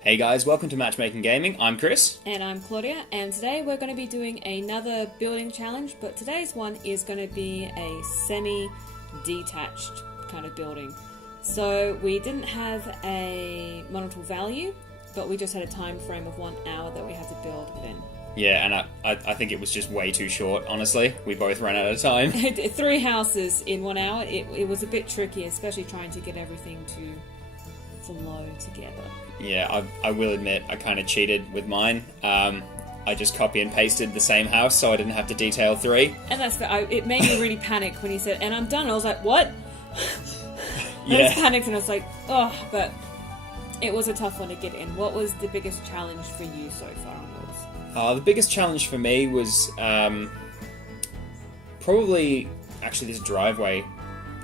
Hey guys, welcome to Matchmaking Gaming. I'm Chris. And I'm Claudia, and today we're going to be doing another building challenge, but today's one is going to be a semi-detached kind of building. So we didn't have a monetary value, but we just had a time frame of 1 hour that we had to build within. Yeah, and I think it was just way too short, honestly. We both ran out of time. 3 houses in 1 hour, it was a bit tricky, especially trying to get everything to flow together. Yeah, I will admit, I kind of cheated with mine. I just copy and pasted the same house so I didn't have to detail 3. And that's it made me really panic when he said, and I'm done. I was like, what? Yeah. I was panicked and I was like, oh, but it was a tough one to get in. What was the biggest challenge for you so far on yours? The biggest challenge for me was probably actually this driveway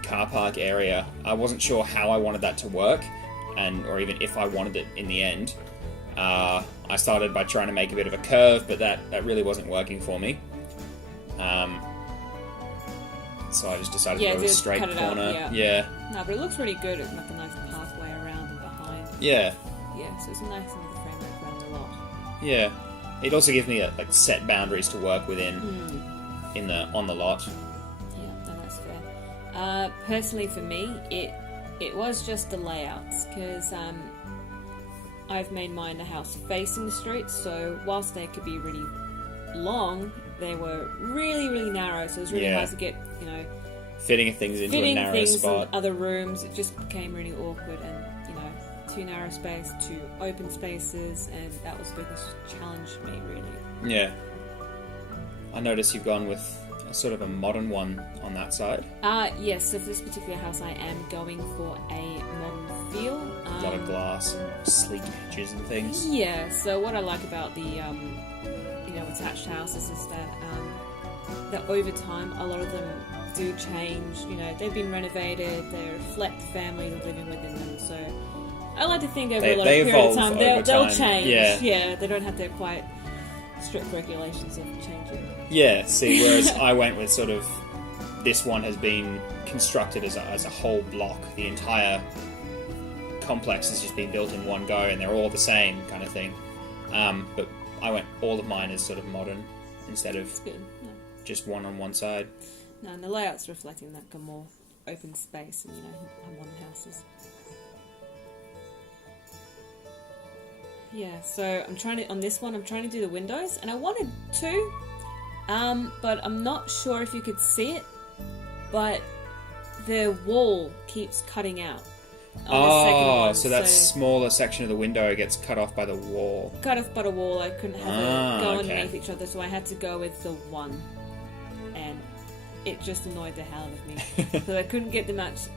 car park area. I wasn't sure how I wanted that to work, or even if I wanted it in the end. I started by trying to make a bit of a curve, but that really wasn't working for me. So I just decided to go with a straight corner. Yeah. No, but it looks really good. It's like a nice pathway around and behind. Yeah. Yeah, so it's a nice little framework around the lot. Yeah. It also gives me like set boundaries to work within on the lot. Yeah, no, that's fair. Personally, for me, it was just the layouts, because I've made mine a house facing the street, so whilst they could be really long, they were really, really narrow, so it was really hard to get, fitting things into a narrow spot. In other rooms, it just became really awkward, and, too narrow space, too open spaces, and that was the biggest challenge for me, really. Yeah. I noticed you've gone with a sort of a modern one on that side. Yes, so for this particular house, I am going for a modern feel. A lot of glass and sleek edges and things. Yeah, so what I like about the, attached houses is that over time, a lot of them do change. They've been renovated, they reflect the family they're living within them, so I like to think over a lot of period of time, they'll change. Yeah, they don't have their quite strict regulations of changing. Yeah, see, whereas I went with sort of, this one has been constructed as a whole block. The entire complex has just been built in one go, and they're all the same kind of thing. But I went, all of mine is sort of modern instead of just one on one side. No, and the layout's reflecting that more open space and, modern houses. Yeah, so on this one, I'm trying to do the windows, and I wanted to, but I'm not sure if you could see it, but the wall keeps cutting out. So that smaller section of the window gets cut off by the wall. Cut off by the wall, I couldn't have it go underneath each other, so I had to go with the one, and it just annoyed the hell out of me. So I couldn't get them as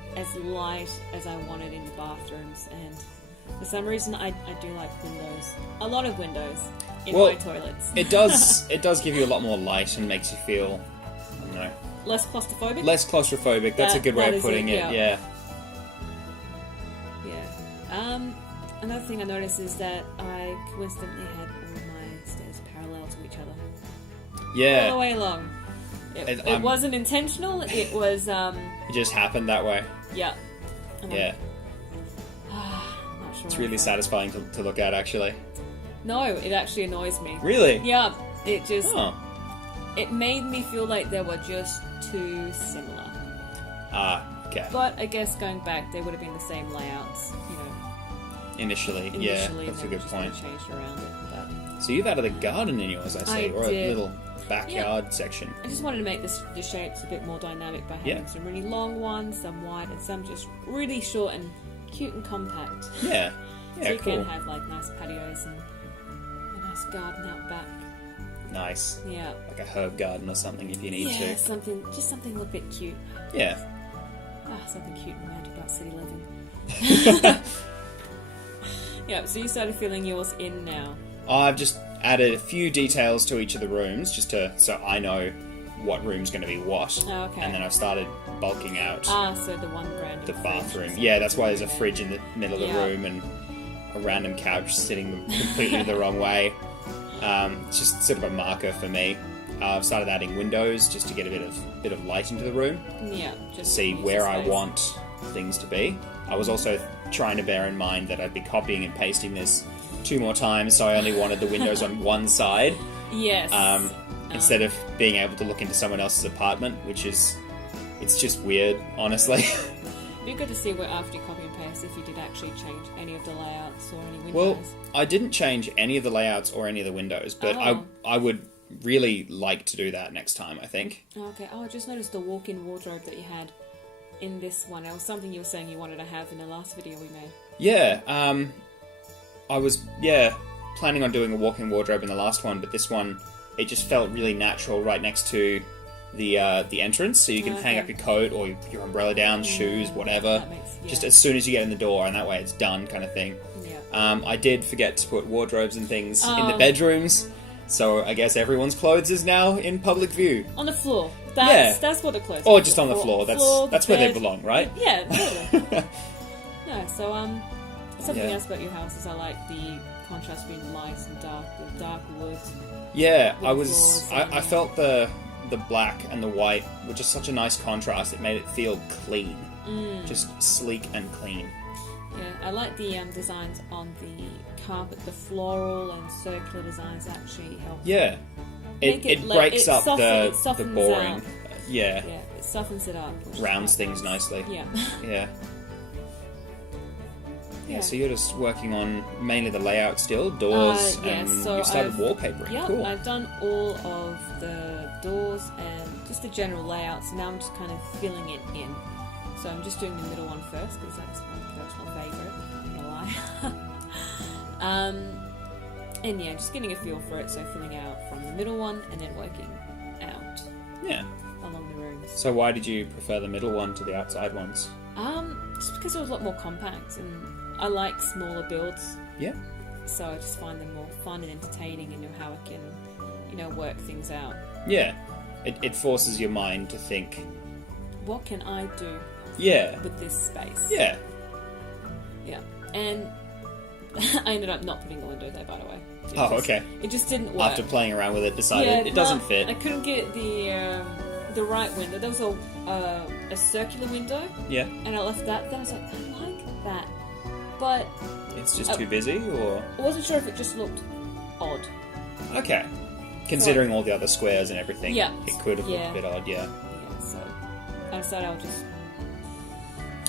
light as I wanted in the bathrooms, and for some reason, I do like windows. A lot of windows in my toilets. It does give you a lot more light and makes you feel, I don't know, less claustrophobic. Less claustrophobic. That's a good way of putting it. Yeah. Another thing I noticed is that I coincidentally had all my stairs parallel to each other. Yeah. All the way along. It wasn't intentional. It was. It just happened that way. Yeah. Yeah. It's really satisfying to look at, actually. No, it actually annoys me. Really? Yeah. It just... It made me feel like they were just too similar. Okay. But I guess going back, they would have been the same layouts, Initially, yeah, that's a good point. Changed around it, but... So you've added a garden in yours, I see, or did. a little backyard section. I just wanted to make the shapes a bit more dynamic by having some really long ones, some wide, and some just really short and cute and compact. Yeah, so you cool. can have nice patios and a nice garden out back. Nice. Yeah. Like a herb garden or something if you need to. Yeah, something a little bit cute. Yeah. Something cute and romantic about city living. Yeah, so you started filling yours in now. I've just added a few details to each of the rooms so I know what room's going to be what. Oh, okay. And then I've started bulking out so the one brand. The bathroom. Yeah, that's why there's a fridge in the middle of the room and a random couch sitting completely the wrong way. It's just sort of a marker for me. I've started adding windows just to get a bit of light into the room. Yeah, just See use where the I space. want things to be. I was also trying to bear in mind that I'd be copying and pasting this 2 more times, so I only wanted the windows on one side. Yes. Instead of being able to look into someone else's apartment, which is... It's just weird, honestly. It'd be good to see where after you copy and paste if you did actually change any of the layouts or any windows. Well, I didn't change any of the layouts or any of the windows, but Oh. I would really like to do that next time, I think. Okay. Oh, I just noticed the walk-in wardrobe that you had in this one. It was something you were saying you wanted to have in the last video we made. Yeah, I was, planning on doing a walk-in wardrobe in the last one, but this one, it just felt really natural right next to the entrance, so you can hang up your coat or your umbrella down, shoes, whatever, That makes, just as soon as you get in the door, and that way it's done, kind of thing. Yeah. I did forget to put wardrobes and things in the Oh. bedrooms, so I guess everyone's clothes is now in public view. On the floor. Yeah. That's what the clothes Or are. just on the floor. That's where they belong, right? Yeah, totally. No, so something Yeah. else about your house is I like the contrast between light and dark, the dark woods. Yeah, Wood floors and, I felt the black and the white were just such a nice contrast. It made it feel clean, just sleek and clean. Yeah, I like the designs on the carpet, the floral and circular designs actually help. Yeah, Make it like, breaks it up the softens boring. out. Yeah, Yeah, it softens it up. which is rounds quite things nice. nicely. Yeah. Yeah. Yeah, Yeah. so you're just working on mainly the layout still, doors, yeah, and so you started I've- wallpapering. Yeah, Cool. I've done all of the doors and just the general layouts. Now I'm just kind of filling it in. So I'm just doing the middle one first because that's my personal favourite. I'm not gonna lie. And yeah, just getting a feel for it. So filling out from the middle one and then working out Yeah. along the rooms. So why did you prefer the middle one to the outside ones? Just because it was a lot more compact and I like smaller builds. Yeah. So I just find them more fun and entertaining and know how I can, work things out. Yeah. It forces your mind to think. What can I do Yeah. with this space? Yeah. Yeah. And I ended up not putting a window there, by the way. Oh, okay. It just didn't work. After playing around with it, decided it doesn't fit. I couldn't get the right window. There was a circular window, Yeah. and I left that. Then I was like, I like that, but It's just too busy, or I wasn't sure if it just looked odd. okay. Considering all the other squares and everything, Yeah. it could have Yeah. looked a bit odd. Yeah. Yeah, so I decided I'll just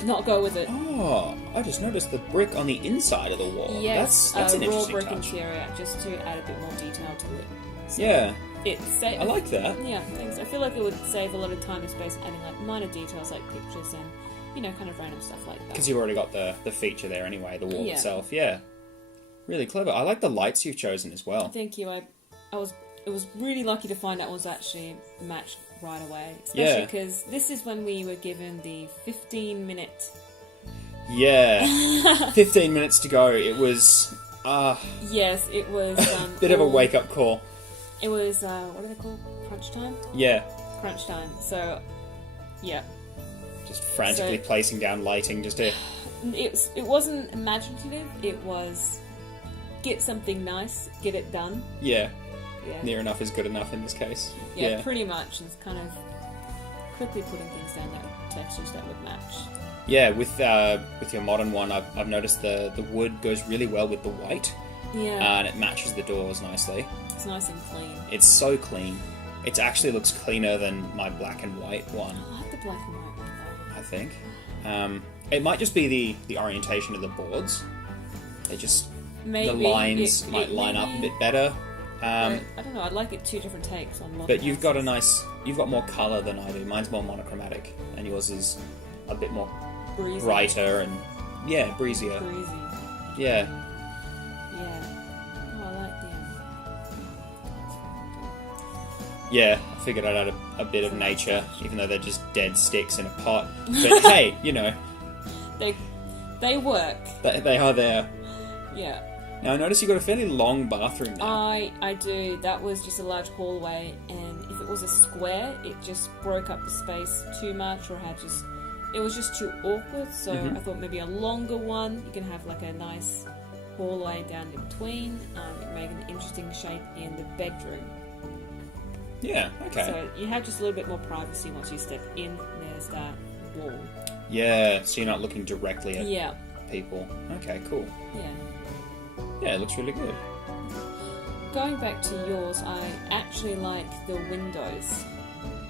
not go with it. Oh, I just noticed the brick on the inside of the wall. Yes, that's an raw interesting brick touch. interior, just to add a bit more detail to it. So Yeah, I I like that. Yeah, thanks. I feel like it would save a lot of time and space adding like minor details like pictures and kind of random stuff like that. Because you've already got the feature there anyway, the wall Yeah. itself. Yeah, really clever. I like the lights you've chosen as well. Thank you. I was really lucky to find out it was actually matched right away. Yeah. Especially because this is when we were given the 15-minute. Yeah, 15 minutes to go. It was Yes, it was. bit of a all- wake-up call. It was what are they called? Crunch time. Yeah, Crunch time. So, yeah. just frantically So- placing down lighting just to... It wasn't imaginative. It was get something nice, get it done. Yeah, Yeah. near enough is good enough in this case. Yeah, pretty much. It's kind of quickly putting things down that textures that would match. Yeah, with your modern one, I've noticed the wood goes really well with the white, Yeah, and it matches the doors nicely. it's nice and clean. It's so clean. It actually looks cleaner than my black and white one, I like the black and white one though. I think. It might just be the orientation of the boards. It just Maybe the lines it might line up a maybe- bit better. I don't know. I'd like it two different takes on. But you've got you've got more colour than I do. Mine's more monochromatic, and yours is a bit more breezy. brighter and breezier. Breezy. Yeah. Yeah. Oh, I like the. Yeah, I figured I'd add a bit of nature, even though they're just dead sticks in a pot. But hey, They work. they are there. Yeah. Now I noticed you've got a fairly long bathroom there. I do. That was just a large hallway, and if it was a square, it just broke up the space too much, or it was just too awkward. So Mhm. I thought maybe a longer one. You can have like a nice hallway down in between. It make an interesting shape in the bedroom. Yeah, okay. So you have just a little bit more privacy once you step in. There's that wall. Yeah, so you're not looking directly at Yeah. people. Okay, cool. Yeah. Yeah, it looks really good. Going back to yours, I actually like the windows.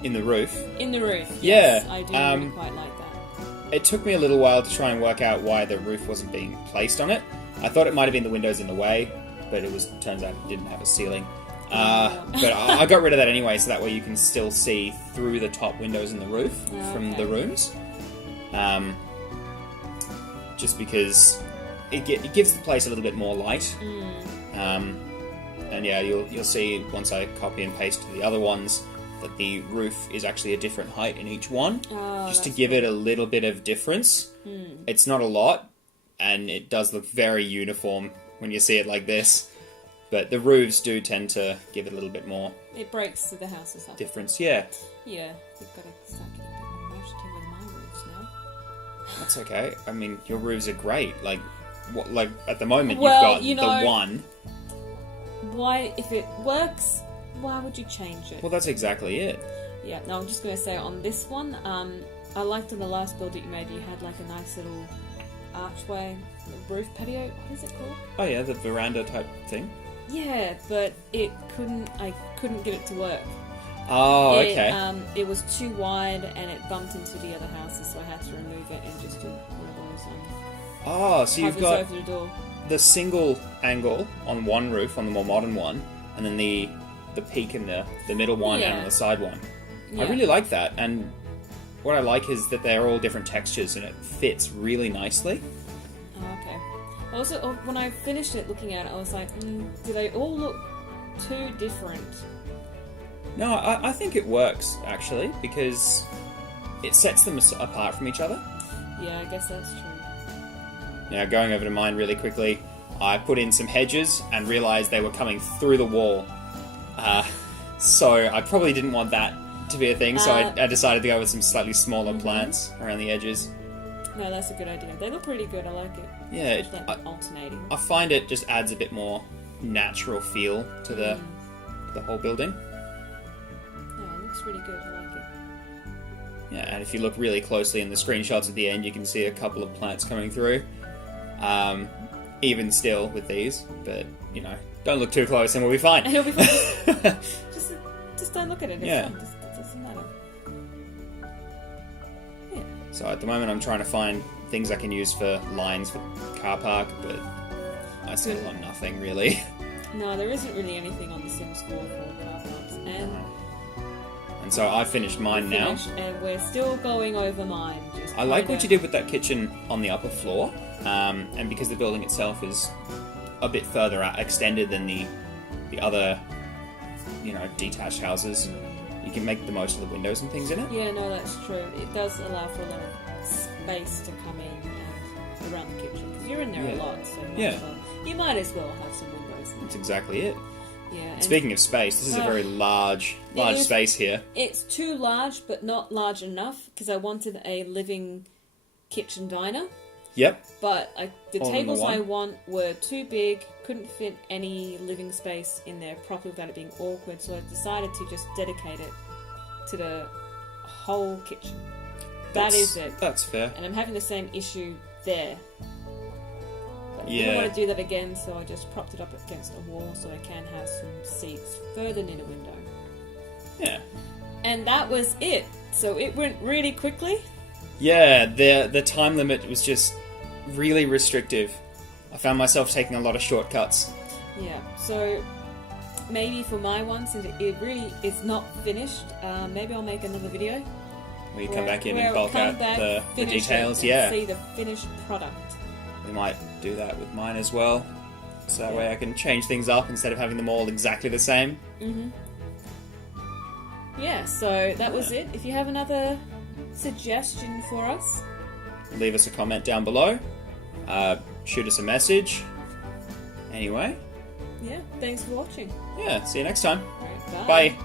In the roof. In the roof, Yeah, yes. I do really quite like that. It took me a little while to try and work out why the roof wasn't being placed on it. I thought it might have been the windows in the way, but turns out it didn't have a ceiling. But I got rid of that anyway, so that way you can still see through the top windows in the roof from the rooms. Just because it gives the place a little bit more light. And yeah, you'll see once I copy and paste to the other ones that the roof is actually a different height in each one, just to give it a little bit of difference. It's not a lot, and it does look very uniform when you see it like this. But the roofs do tend to give it a little bit more. It breaks the houses up. Difference, yeah. Yeah, we've got to start getting a bit more initiative with my roofs now. That's okay. I mean, your roofs are great. Like at the moment, Well, you've got the one. Why, if it works, why would you change it? Well, that's exactly it. Yeah, no, I'm just going to say on this one, I liked in the last build that you made, you had like a nice little archway, roof patio. What is it called? Oh yeah, the veranda type thing. Yeah, but I couldn't get it to work. Oh, okay. It was too wide and it bumped into the other houses, so I had to remove it and just do one of those Oh, so you've got over the door. the single angle on one roof, on the more modern one, and then the peak in the middle one and on the side one. Yeah. I really like that, and what I like is that they're all different textures and it fits really nicely. Oh, okay. Also, when I finished it, looking at it, I was like, do they all look too different? No, I think it works, actually, because it sets them apart from each other. Yeah, I guess that's true. Now, going over to mine really quickly, I put in some hedges and realised they were coming through the wall. So I probably didn't want that to be a thing, so I decided to go with some slightly smaller plants around the edges. No, that's a good idea. They look pretty good, I like it. Yeah, Like alternating. I find it just adds a bit more natural feel to the whole building. Yeah, it looks really good, I like it. Yeah, and if you look really closely in the screenshots at the end, you can see a couple of plants coming through. Even still with these, but, you know, don't look too close and we'll be fine. It'll be fine. just don't look at it. It's fine. It doesn't matter. Yeah. So at the moment I'm trying to find things I can use for lines for car park, but I settle on nothing really. No, there isn't really anything on the Sims 4 for car parks. And so I finished mine now. And we're still going over mine. I like what you did with that kitchen on the upper floor, and because the building itself is a bit further out, extended than the other, you know, detached houses, you can make the most of the windows and things in it. Yeah, no, that's true. It does allow for a lot of space to come in and around the kitchen, because you're in there a lot, so you might as well have some windows. That's exactly it. Yeah. And speaking of space, this is a very large space here. It's too large, but not large enough, because I wanted a living kitchen diner. Yep. But the All tables in the I one. want were too big, couldn't fit any living space in there properly without it being awkward, so I decided to just dedicate it to the whole kitchen. That is it. That's fair. And I'm having the same issue there. But I Yeah. didn't want to do that again, so I just propped it up against a wall so I can have some seats further near the window. Yeah. And that was it. So it went really quickly. Yeah, the time limit was just really restrictive. I found myself taking a lot of shortcuts. Yeah, so maybe for my one, since it really is not finished, maybe I'll make another video. Where you come back in and bulk out the details, see the finished product. We might do that with mine as well. So that way I can change things up instead of having them all exactly the same. Mm-hmm. Yeah, so that was it. If you have another suggestion for us, leave us a comment down below. Shoot us a message. Anyway. Yeah, thanks for watching. Yeah, see you next time. All right, Bye.